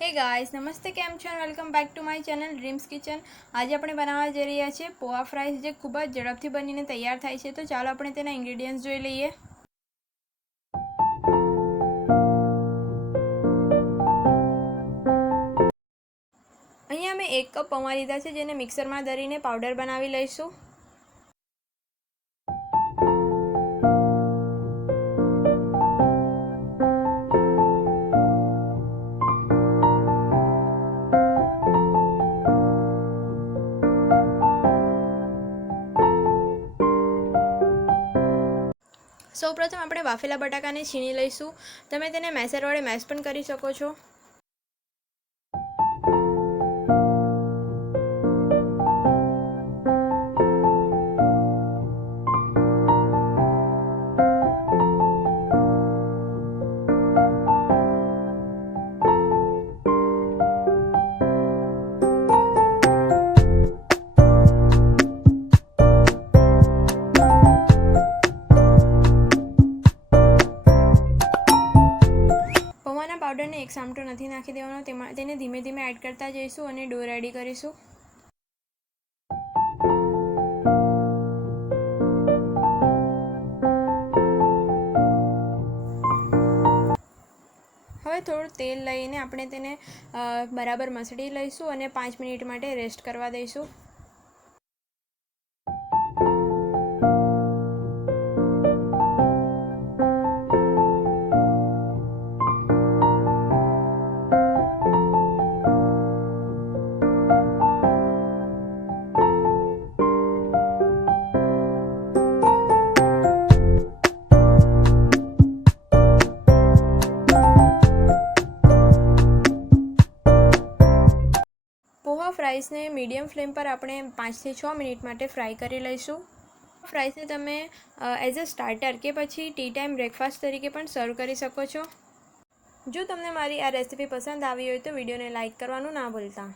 Hey guys, नमस्ते, केम छो? Welcome back to my channel Dreams Kitchen. आज આપણે બનાવવા જઈ રહ્યા છીએ પોहा ફ્રાઈઝ, જે ખૂબ જ ઝડપથી બનીને તૈયાર થાય છે। તો ચાલો આપણે તેના ઇન્ગ્રેડિયન્ટ્સ જોઈ લઈએ। અહીંયા મેં 1 કપ પૌવા લીધા છે, જેને મિક્સરમાં દળીને પાવડર બનાવી લઈશું। સૌપ્રથમ આપણે બાફેલા બટાકાને છીણી લઈશું। તમે તેને મેસર વડે મેશ પણ કરી શકો છો। પાવડરને એક સામટો નથી નાખી દેવાનો, તેને ધીમે ધીમે એડ કરતા જઈશું અને ડો રેડી કરીશું। હવે થોડું તેલ લઈને આપણે તેને બરાબર મસળી લઈશું અને 5 મિનિટ માટે રેસ્ટ કરવા દઈશું। પોહા ફ્રાઈઝને મીડિયમ ફ્લેમ પર આપણે 5 થી 6 મિનિટ માટે ફ્રાય કરી લઈશું। ફ્રાઈઝને તમે એઝ અ સ્ટાર્ટર કે પછી ટી ટાઈમ બ્રેકફાસ્ટ તરીકે પણ સર્વ કરી શકો છો। જો તમને મારી આ રેસીપી પસંદ આવી હોય તો વિડીયોને લાઇક કરવાનું ના ભૂલતા।